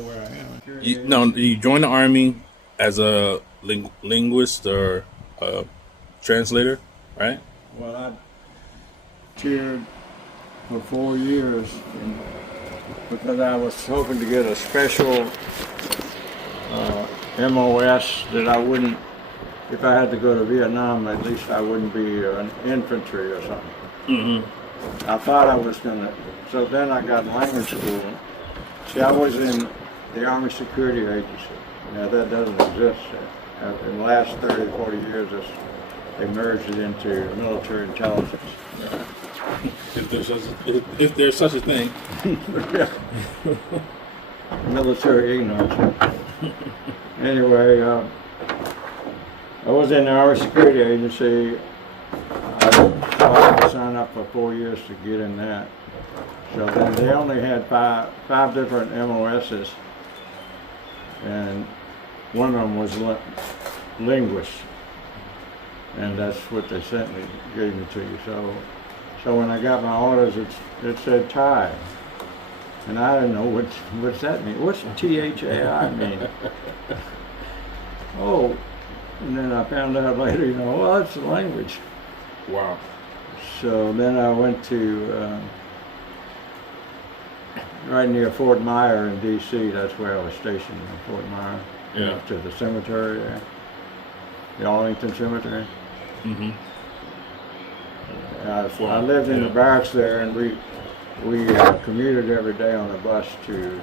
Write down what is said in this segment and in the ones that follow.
know where I am. You joined the army as a linguist or a translator, right? Well, I cheered for 4 years because I was hoping to get a special MOS that I wouldn't, if I had to go to Vietnam, at least I wouldn't be an infantry or something. Mm-hmm. I thought I was going to, so then I got language school. See, I was in the Army Security Agency. Now that doesn't exist. In the last 30, 40 years, they merged it into military intelligence. If there's such a thing. Military ignorance. Anyway, I was in the Army Security Agency. I had to sign up for 4 years to get in that. So then they only had five different MOSs, and one of them was linguist, and that's what they sent me, gave me to you. So when I got my orders, it said Thai, and I didn't know what's that mean. What's THAI mean? Oh, and then I found out later, well, that's the language. Wow. So then I went to right near Fort Myer in D.C. That's where I was stationed, in Fort Myer. Yeah. To the cemetery there, the Arlington Cemetery. Mm-hmm. I lived in the barracks there, and we commuted every day on a bus to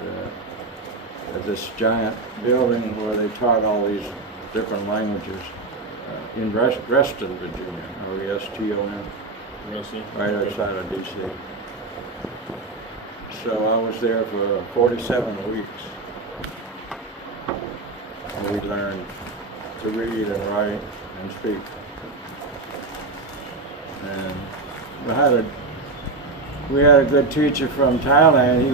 this giant building where they taught all these different languages in Reston, Virginia, Reston, right outside of D.C. So I was there for 47 weeks. And we learned to read and write and speak. And we had a good teacher from Thailand. He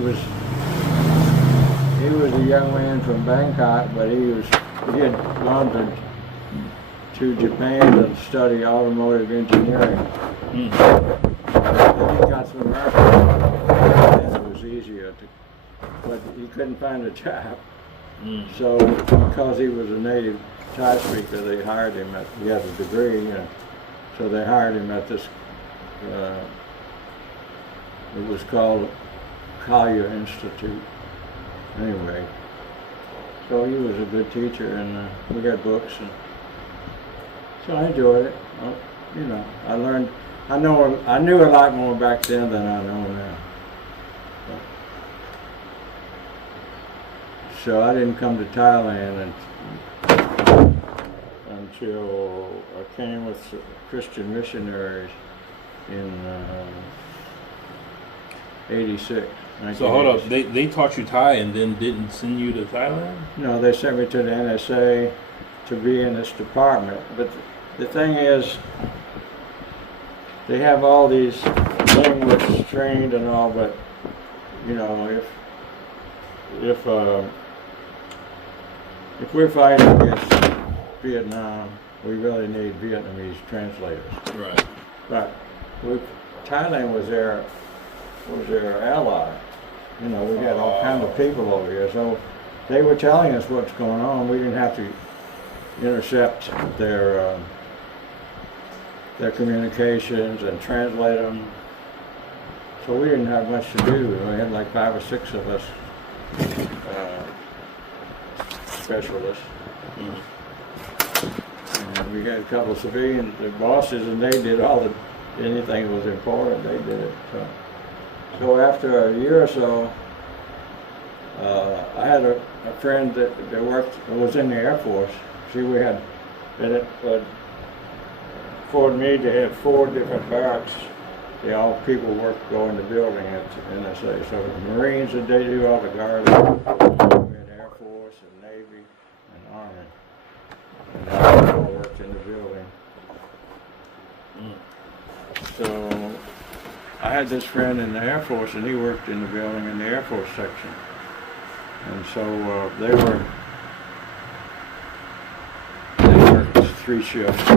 was a young man from Bangkok, but he had gone to Japan to study automotive engineering. Then he got some American, and it was easier but he couldn't find a job. So because he was a native Thai speaker, they hired him he had a degree, so they hired him at this, it was called Collier Institute. Anyway, so he was a good teacher, and we got books, and so I enjoyed it. I knew a lot more back then than I know now. So I didn't come to Thailand until I came with Christian missionaries in 86. So hold up, they taught you Thai and then didn't send you to Thailand? No, they sent me to the NSA to be in this department. But the thing is, they have all these linguists trained and all, but if we're fighting against Vietnam, we really need Vietnamese translators. Right. But Thailand was their ally. We had all kinds of people over here, so they were telling us what's going on. We didn't have to intercept their communications and translate them. So we didn't have much to do. We had like 5 or 6 of us specialists. And we had a couple of civilian bosses, and they did anything that was important, they did it. So after a year or so, I had a friend that was in the Air Force. See, we had, it afforded me to have 4 different barracks. People go in the building at NSA. So the Marines, they do all the guards. We had Air Force and Navy and Army. And I all worked in the building. So I had this friend in the Air Force, and he worked in the building in the Air Force section. And so they worked 3 shifts.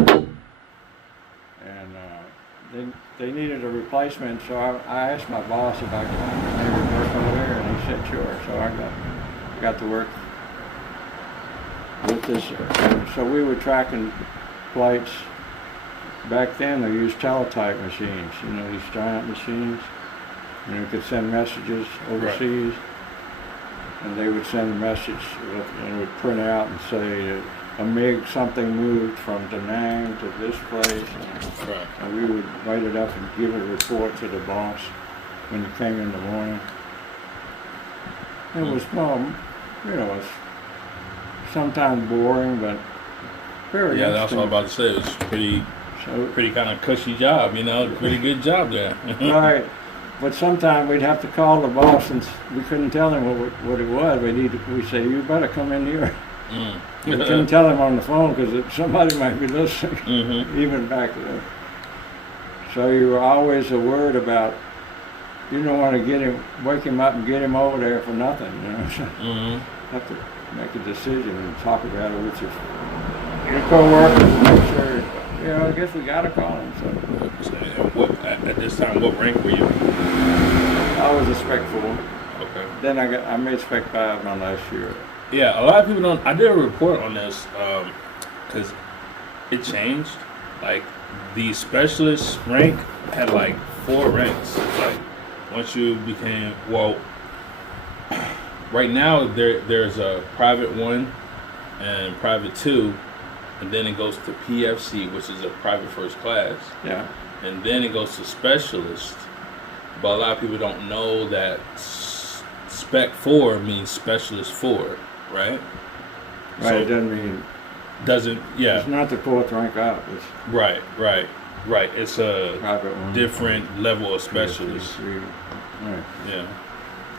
And they needed a replacement, so I asked my boss if I could maybe work over there, and he said sure. So got to work with this. And so we were tracking flights. Back then they used teletype machines, you know, these giant machines. And you could send messages overseas. Right. And they would send a message and it would print out and say a MiG something moved from Da Nang to this place. Right. And we would write it up and give a report to the boss when he came in the morning. It was, well, you know, it was sometimes boring, but very Yeah, that's what I'm about to say. It was pretty kind of cushy job, you know, pretty good job there. Right. But sometimes we'd have to call the boss and we couldn't tell him what it was. We'd say, you better come in here. We couldn't tell him on the phone because somebody might be listening, even back then. So you were always worried about, you don't want to wake him up and get him over there for nothing, you know. Have to make a decision and talk about it with your co-workers, make sure, you know, I guess we got to call him. So. At this time, what rank were you? I was a Spec 4. Okay. Then I made Spec 5 my last year. Yeah, a lot of people don't. I did a report on this because it changed. Like the specialist rank had like 4 ranks. Like once you became right now there's a private 1 and private 2, and then it goes to PFC, which is a private first class. Yeah. And then it goes to specialist. But a lot of people don't know that Spec 4 means specialist 4, right? Right, so it doesn't, yeah. It's not the 4th rank up. It's right. It's a different level of specialist. Right.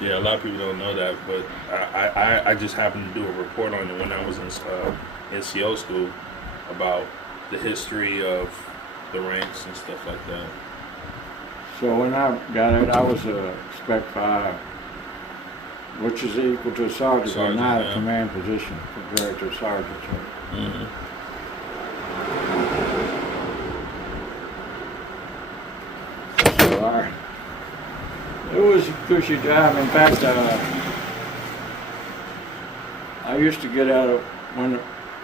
Yeah, a lot of people don't know that, but I just happened to do a report on it when I was in NCO school about the history of the ranks and stuff like that. So when I got it, I was a Spec 5, which is equal to a sergeant, but not a command position compared to a sergeant. So it was a cushy job. In fact, I used to get out of,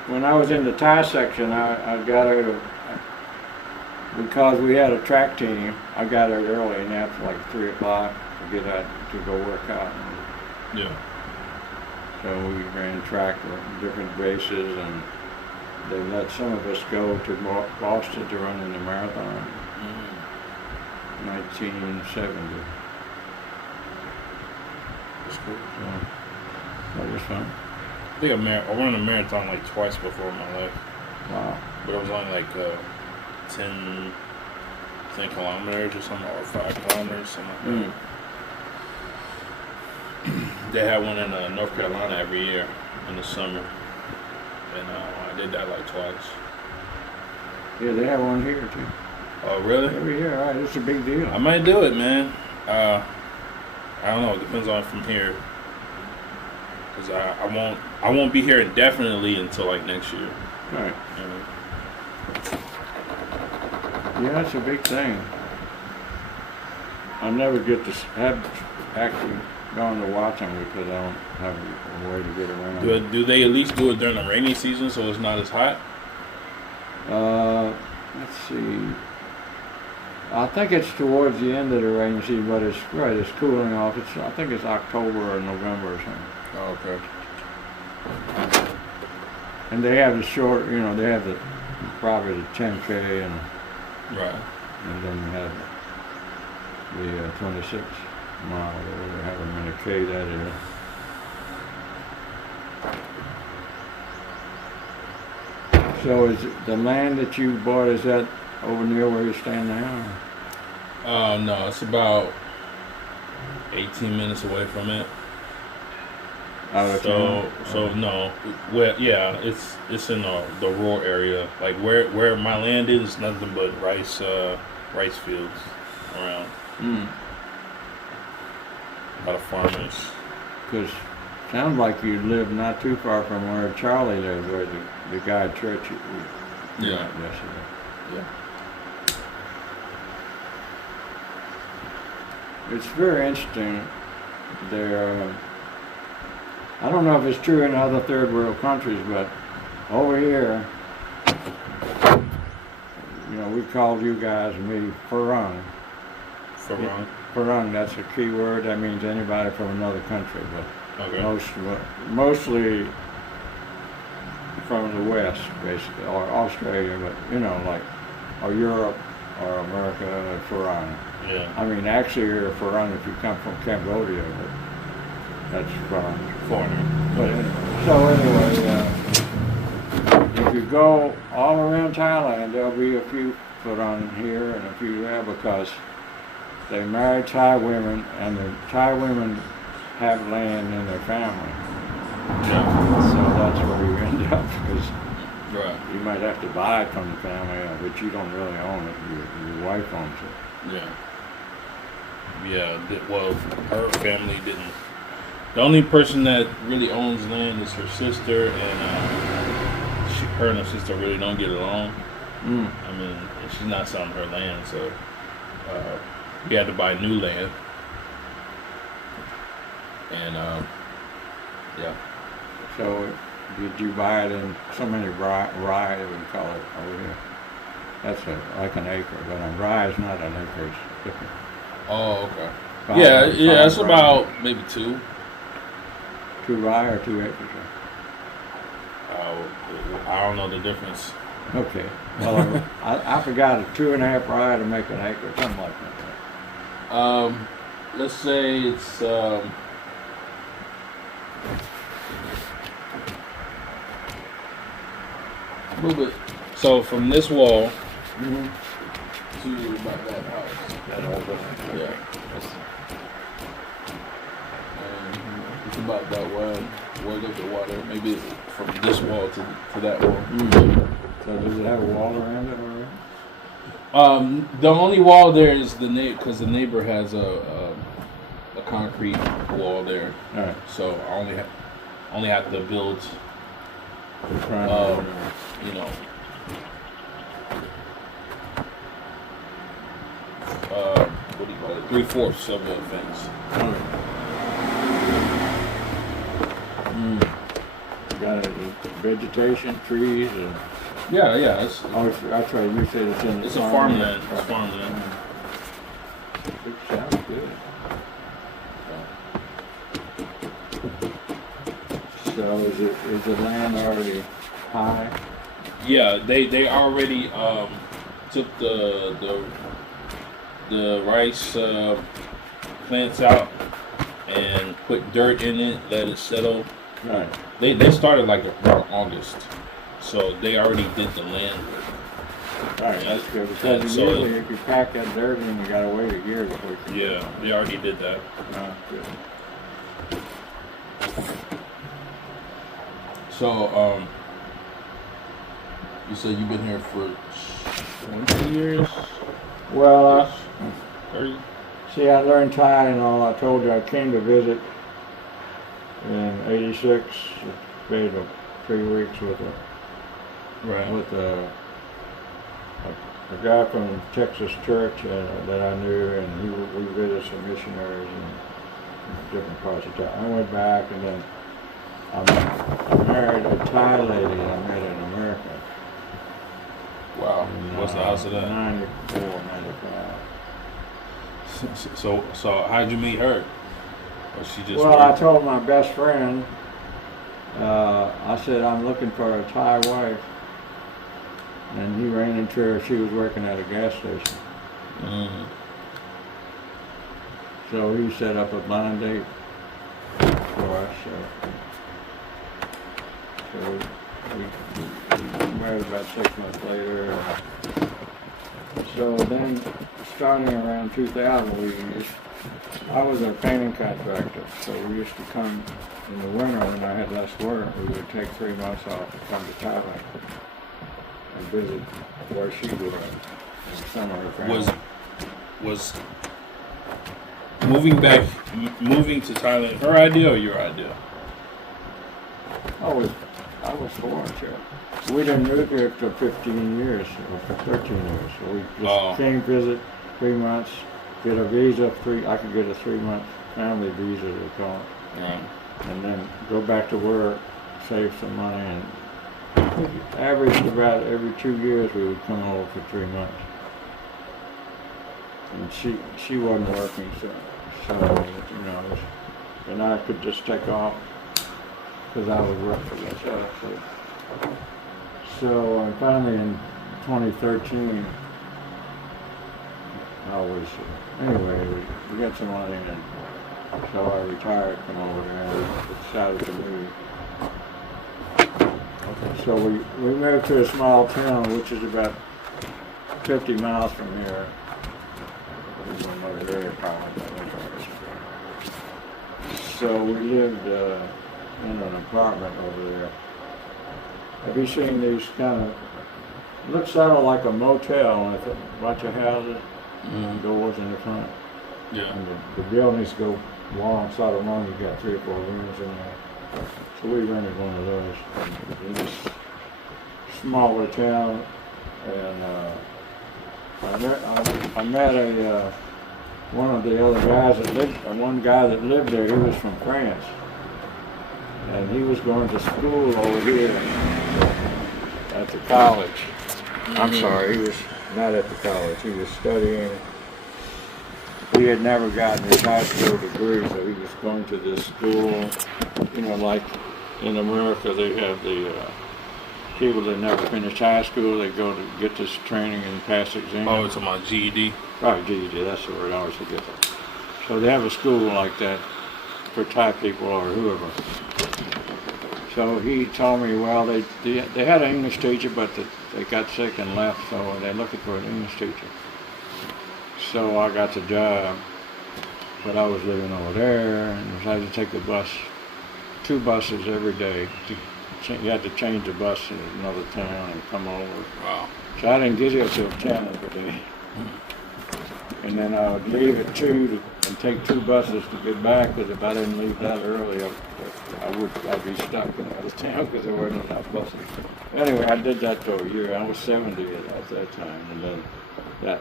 when I was in the Thai section, I got out of, because we had a track team, I got out early and after like 3 o'clock to get out to go work out. Yeah. So we ran track at different races, and they let some of us go to Boston to run in the marathon. 1970. That's cool. So that was fun. I think I ran a marathon like twice before in my life. Wow. But it was only like 10 kilometers or something, or 5 kilometers, something like that. They had one in North Carolina every year in the summer, and I did that like twice. Yeah, they have one here too. Oh, really? Every year, right? It's a big deal. I might do it, man. I don't know. It depends on from here, because I won't be here indefinitely until like next year. Right. Yeah, it's a big thing. I never get to have actually gone to watch them because I don't have a way to get around. Do they at least do it during the rainy season so it's not as hot? Let's see. I think it's towards the end of the rainy season, but it's right. It's cooling off. I think it's October or November or something. Oh, okay. And they have the short. You know, they have probably the 10K and. Right. And then you have the 26 mile, they have them in a K that is. So is the land that you bought, is that over near where you're staying now? No, it's about 18 minutes away from it. Out of town? So no, well, yeah, it's in the rural area. Like where my land is, nothing but rice fields around. A lot of farmers. Because sounds like you live not too far from where Charlie lives, where the guy at church we Yeah. met yesterday. Yeah. It's very interesting there. I don't know if it's true in other third world countries, but over here, you know, we called you guys and me Farang. Farang. Farang, that's a key word. That means anybody from another country, but Okay. mostly from the West, basically, or Australia, but you know, like, or Europe, or America, Farang. Yeah. I mean, actually, you're a Farang if you come from Cambodia, but that's Farang. Foreigner. But anyway, if you go all around Thailand, there'll be a few Farang here and a few there because they marry Thai women, and the Thai women have land in their family. Yeah. So that's where you end up, because Right. you might have to buy it from the family, but you don't really own it. Your wife owns it. Yeah. Yeah. Well, her family didn't. The only person that really owns land is her sister, and her and her sister really don't get along. Mm. I mean, she's not selling her land, so we had to buy new land. And yeah. So did you buy it in so many rye, we call it over here? That's like an acre, but a rye is not an acre, it's different. Oh, okay. Five- Yeah, five it's rye. about maybe 2. 2 rye or 2 acres? I don't know the difference. Okay. Well, I forgot a 2.5 rye to make an acre, something like that. Let's say it's a little bit. So from this wall Mm-hmm. to about that house. That whole thing. Yeah. And it's about that wide. Well, look at water. Maybe from this wall to that wall. So does it have a wall around it already? The only wall there is the neighbor, because the neighbor has a concrete wall there. All right. So I only have to build, The front you know, what do you call it? 3/4 of the fence. Got vegetation, trees, and Yeah. It's that's right. You said it's in the a farmland. It's farmland. It sounds good. So is the land already high? Yeah, they already took the rice plants out and put dirt in it, let it settle. Right. They started like around August, so they already did the land work. Right. That's good because So- usually if you pack that dirt in, you gotta wait a year before you can. Yeah, they already did that. Good. So you said you've been here for 20 years? Well, 30? see, I learned Thai and all. I told you I came to visit in '86. Stayed 3 weeks with a guy from Texas church that I knew, and we visited some missionaries in different parts of town. I went back, and then I married a Thai lady I met in America. Wow. What's the house of that? 94, 95. So how'd you meet her? Or she just Well, I worked? told my best friend, I said, I'm looking for a Thai wife. And he ran into her, she was working at a gas station. So he set up a blind date for us. So we married about 6 months later. So then, starting around 2000, I was a painting contractor, so we used to come in the winter when I had less work. We would take 3 months off and come to Thailand and visit where she grew up and some of her family. Was moving to Thailand her idea or your idea? I was 4 sure. We didn't move here for 15 years, or for 13 years. So we just came visit 3 months, get a visa, I could get a 3-month family visa, they call it. and then go back to work, save some money, and averaged about every 2 years we would come over for 3 months. And she wasn't working, so you know, and I could just take off because I would work for myself. So finally in 2013, anyway, we got some money, and so I retired from over there and decided to move. So we moved to a small town, which is about 50 miles from here. We went over there probably. So we lived in an apartment over there. Have you seen these kind of, looks sort of like a motel with a bunch of houses and doors in the front. Yeah. And the buildings go alongside of one, you got 3 or 4 rooms in there. So we rented one of those in this smaller town, and I met one of the other guys that lived, one guy that lived there. He was from France, and he was going to school over here at the college. I'm sorry, he was not at the college. He was studying. He had never gotten his high school degree, so he was going to this school. You know, like in America, they have the people that never finish high school. They go to get this training and pass exams. Oh, it's about GED. Right, GED. That's the word I always forget. So they have a school like that for Thai people or whoever. So he told me, well, they had an English teacher, but they got sick and left, so they're looking for an English teacher. So I got the job, but I was living over there, and I had to take the bus, 2 buses every day. You had to change the bus in another town and come over. Wow. So I didn't get here till 10 every day. And then I would leave at 2 and take 2 buses to get back, because if I didn't leave that early, I'd be stuck in another town because there weren't enough buses. Anyway, I did that for a year. I was 70 at that time, and then that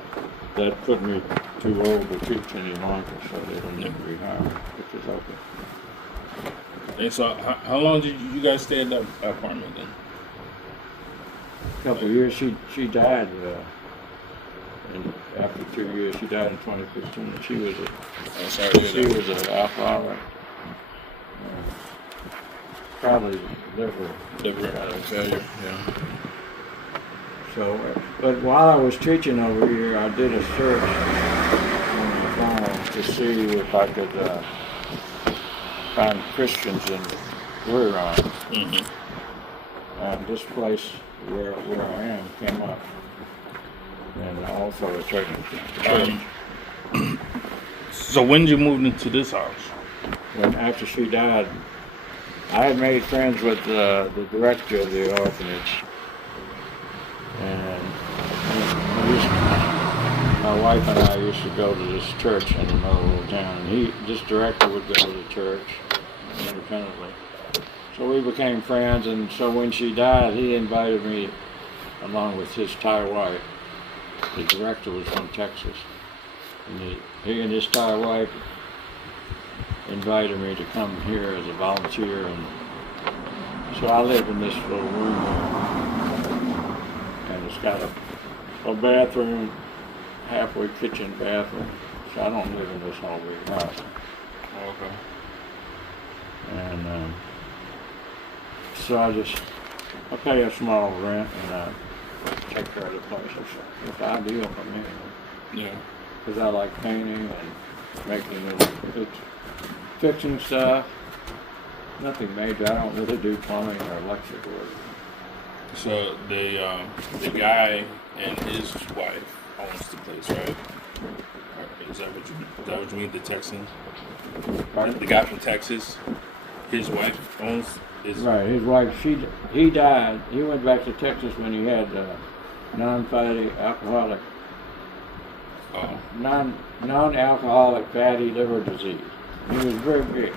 put me too old to teach any longer, so they didn't rehire me, which is okay. And so, how long did you guys stay in that apartment then? A couple of years. She died, and after 2 years, she died in 2015. She was an alcoholic. Probably liver failure. Yeah. So, but while I was teaching over here, I did a search on the phone to see if I could find Christians in Wuhan. Mm-hmm. And this place where I am came up, and also a church. So when did you move into this house? When after she died, I had made friends with the director of the orphanage. And my wife and I used to go to this church in another little town, and this director would go to the church independently. So we became friends, and so when she died, he invited me along with his Thai wife. The director was from Texas, and he and his Thai wife invited me to come here as a volunteer, and so I live in this little room here. And it's got a bathroom, halfway kitchen bathroom. So I don't live in this whole big house. Okay. And so I pay a small rent, and I take care of the place. It's ideal for me. Yeah. Because I like painting and making fixing stuff. Nothing major. I don't really do plumbing or electric work. So the guy and his wife owns the place, right? Is that what you mean? The Texan? Pardon? The guy from Texas, his wife owns his. Right, his wife. He died. He went back to Texas when he had non-fatty alcoholic, non-alcoholic fatty liver disease. He was very big.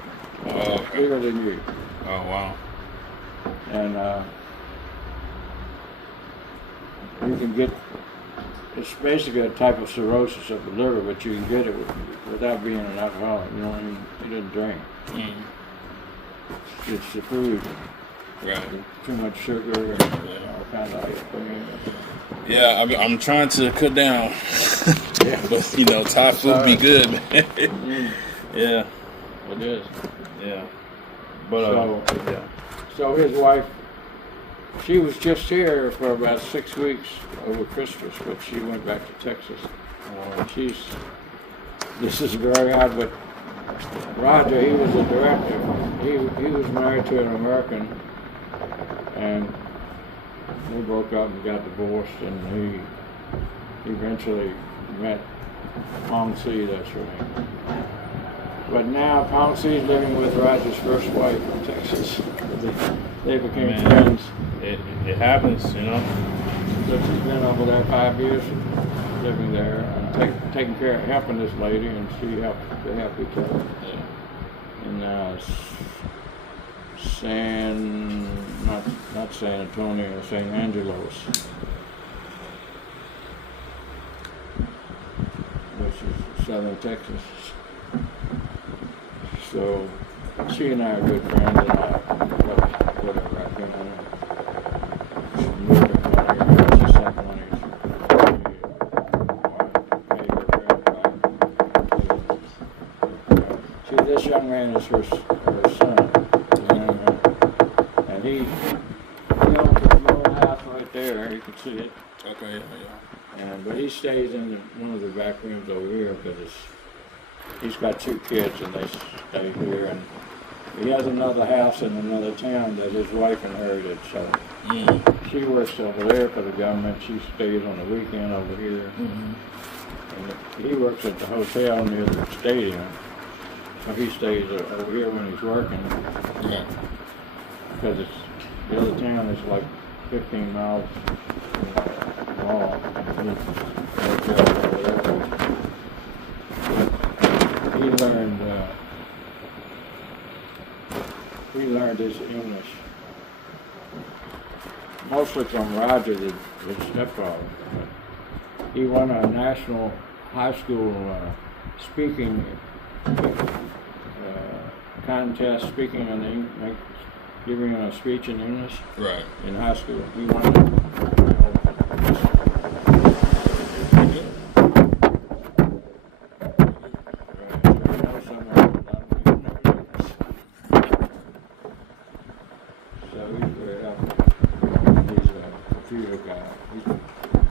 Oh, okay. Bigger than you. Oh, wow. And you can get, it's basically a type of cirrhosis of the liver, but you can get it without being an alcoholic. You know what I mean? He didn't drink. it's the food. Right. Too much sugar and all kinds of ice cream. Yeah, I'm trying to cut down. Yeah. But, you know, Thai food be good, man. Yeah. It is. Yeah. But, So his wife, she was just here for about 6 weeks over Christmas, but she went back to Texas. This is very odd, but Roger, he was a director. He was married to an American, and they broke up and got divorced, and he eventually met Pong Si, that's her name. But now Pong Si is living with Roger's first wife in Texas. They became friends. It happens, you know. So she's been over there 5 years, living there and taking care of, helping this lady, and they help each other. Yeah. In not San Antonio, San Angelos, which is southern Texas. So she and I are good friends, and whatever I can. She moved her money, she sent money. See, this young man is her son. And he owns a little house right there. You can see it. Okay, yeah. But he stays in one of the back rooms over here because he's got 2 kids and they stay here. And he has another house in another town that his wife inherited. So she works over there for the government. She stays on the weekend over here. And he works at the hotel near the stadium. So he stays over here when he's working. Yeah. Because the other town is like 15 miles long. He learned his English mostly from Roger, his stepfather. He won a national high school speaking contest, speaking in English, giving a speech in English. Right. In high school. He won it. So he's very helpful. He's a computer guy. He's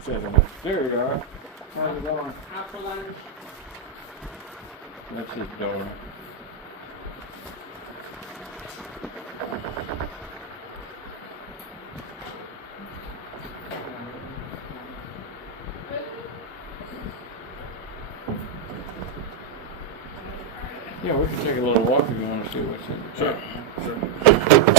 setting up. There you are. How's it going? Out for lunch. That's his daughter. Yeah, we can take a little walk if you want to see what's in the truck. Sure.